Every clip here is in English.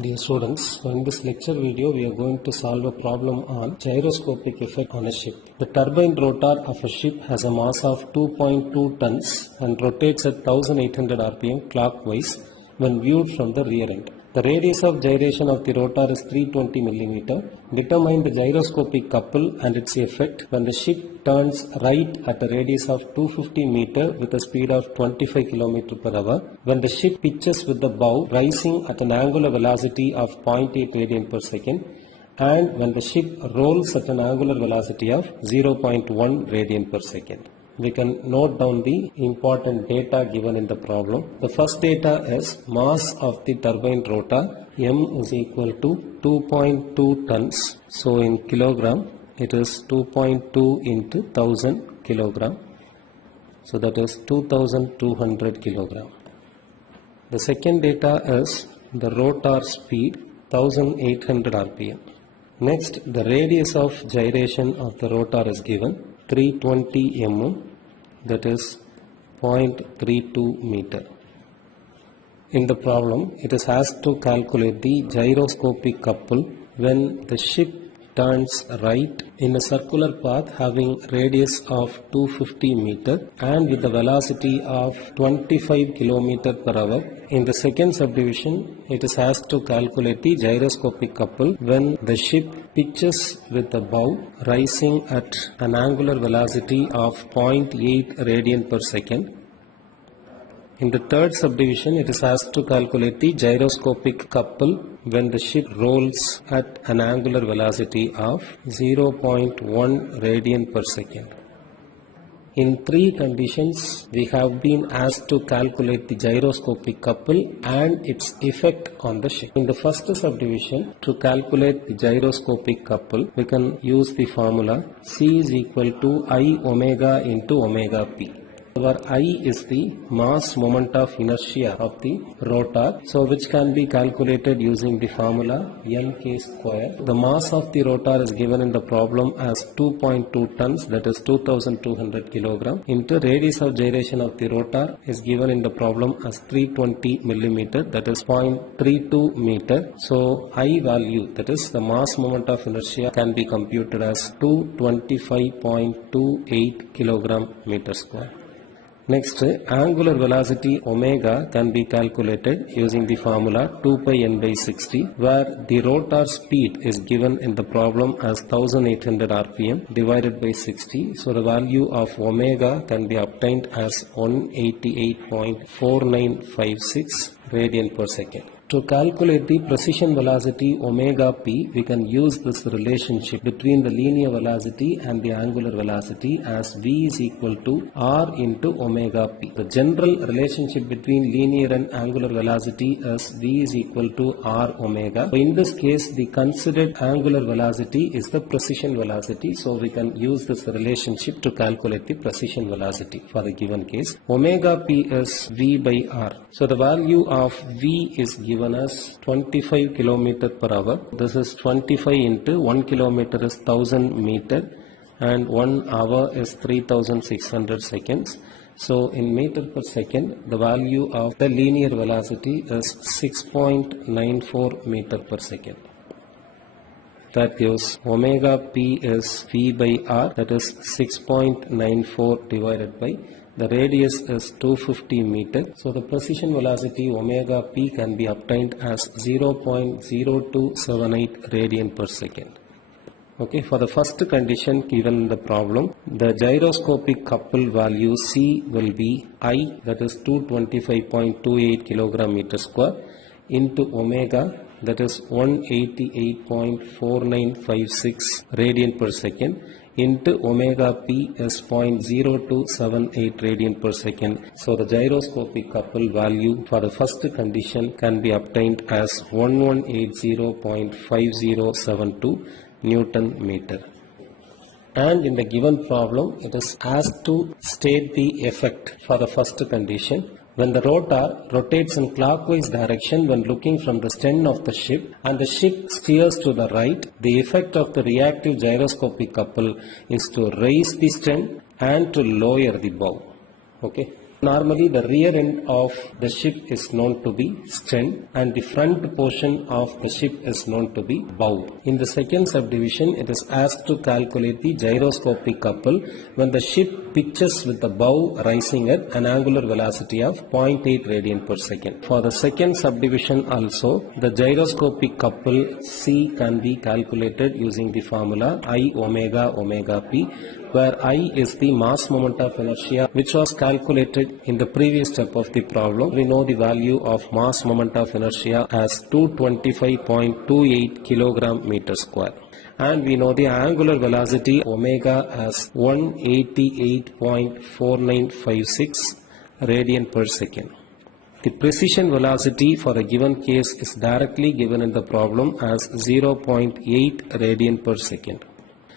Dear students, in this lecture video we are going to solve a problem on gyroscopic effect on a ship. The turbine rotor of a ship has a mass of 2.2 tons and rotates at 1800 rpm clockwise when viewed from the rear end. The radius of gyration of the rotor is 320 mm. Determine the gyroscopic couple and its effect when the ship turns right at a radius of 250 meter with a speed of 25 km per hour. When the ship pitches with the bow rising at an angular velocity of 0.8 radian per second, and when the ship rolls at an angular velocity of 0.1 radian per second. We can note down the important data given in the problem. The first data is mass of the turbine rotor, M is equal to 2.2 tons. So in kilogram, it is 2.2 into 1000 kilogram. So that is 2200 kilogram. The second data is the rotor speed, 1800 rpm. Next, the radius of gyration of the rotor is given, 320 mm, that is 0.32 meter. In the problem, it is asked to calculate the gyroscopic couple when the ship turns right in a circular path having radius of 250 meter and with the velocity of 25 km per hour. In the second subdivision, it is asked to calculate the gyroscopic couple when the ship pitches with the bow rising at an angular velocity of 0.8 radian per second. In the third subdivision, it is asked to calculate the gyroscopic couple when the ship rolls at an angular velocity of 0.1 radian per second. In three conditions, we have been asked to calculate the gyroscopic couple and its effect on the ship. In the first subdivision, to calculate the gyroscopic couple, we can use the formula C is equal to I omega into omega P. Where I is the mass moment of inertia of the rotor, so which can be calculated using the formula Nk square. The mass of the rotor is given in the problem as 2.2 tons, that is 2200 kilogram, into radius of gyration of the rotor is given in the problem as 320 millimeter, that is 0.32 meter. So I value, that is the mass moment of inertia, can be computed as 225.28 kilogram meter square. Next, angular velocity omega can be calculated using the formula 2 pi n by 60, where the rotor speed is given in the problem as 1800 rpm divided by 60. So the value of omega can be obtained as 188.4956 radian per second. To calculate the precision velocity omega p, we can use this relationship between the linear velocity and the angular velocity as v is equal to r into omega p. The general relationship between linear and angular velocity is v is equal to r omega. So in this case, the considered angular velocity is the precision velocity. So we can use this relationship to calculate the precision velocity for the given case. Omega p is v by r. So the value of v is given as 25 km per hour. This is 25 into 1 kilometer is 1000 meter and 1 hour is 3600 seconds. So in meter per second, the value of the linear velocity is 6.94 meter per second. That gives omega p is v by r, that is 6.94 divided by the radius is 250 meter. So the precision velocity omega p can be obtained as 0.0278 radian per second. Okay, for the first condition given in the problem, the gyroscopic couple value C will be I, that is 225.28 kilogram meter square, into omega, that is 188.4956 radian per second, into omega p is 0.0278 radian per second. So the gyroscopic couple value for the first condition can be obtained as 1180.5072 Newton meter. And in the given problem, it is asked to state the effect for the first condition. When the rotor rotates in clockwise direction when looking from the stern of the ship and the ship steers to the right, the effect of the reactive gyroscopic couple is to raise the stern and to lower the bow. Okay. Normally, the rear end of the ship is known to be stern and the front portion of the ship is known to be bow. In the second subdivision, it is asked to calculate the gyroscopic couple when the ship pitches with the bow rising at an angular velocity of 0.8 radian per second. For the second subdivision also, the gyroscopic couple C can be calculated using the formula I omega omega P, where I is the mass moment of inertia which was calculated in the previous step of the problem. We know the value of mass moment of inertia as 225.28 kilogram meter square. And we know the angular velocity omega as 188.4956 radian per second. The precision velocity for the given case is directly given in the problem as 0.8 radian per second.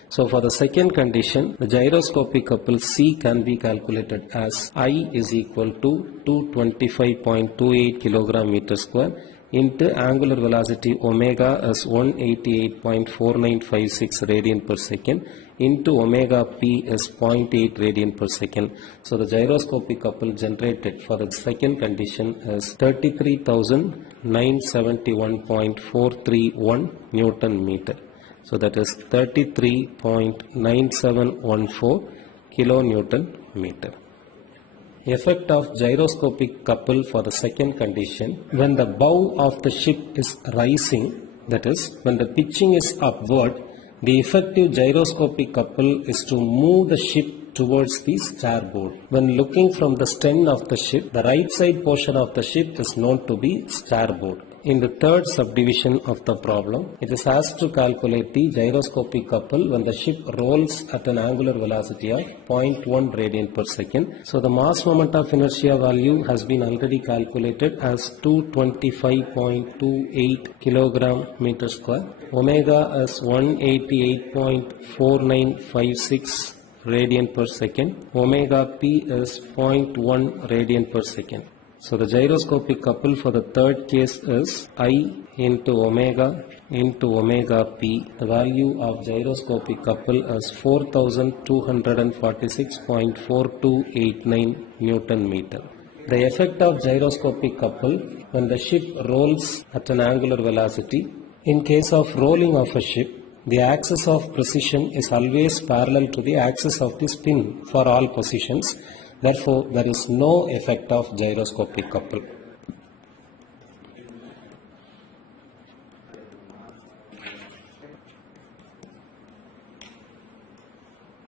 So for the second condition, the gyroscopic couple C can be calculated as I is equal to 225.28 kilogram meter square into angular velocity omega as 188.4956 radian per second into omega P is 0.8 radian per second. So the gyroscopic couple generated for the second condition is 33,971.431 Newton meter. So that is 33.9714 kilonewton meter. Effect of gyroscopic couple for the second condition. When the bow of the ship is rising, that is, when the pitching is upward, the effective gyroscopic couple is to move the ship towards the starboard. When looking from the stern of the ship, the right side portion of the ship is known to be starboard. In the third subdivision of the problem, it is asked to calculate the gyroscopic couple when the ship rolls at an angular velocity of 0.1 radian per second. So the mass moment of inertia value has been already calculated as 225.28 kilogram meter square. Omega is 188.4956 radian per second. Omega P is 0.1 radian per second. So the gyroscopic couple for the third case is I into omega P. The value of gyroscopic couple is 4246.4289 Newton meter. The effect of gyroscopic couple when the ship rolls at an angular velocity. In case of rolling of a ship, the axis of precession is always parallel to the axis of the spin for all positions. Therefore, there is no effect of gyroscopic couple.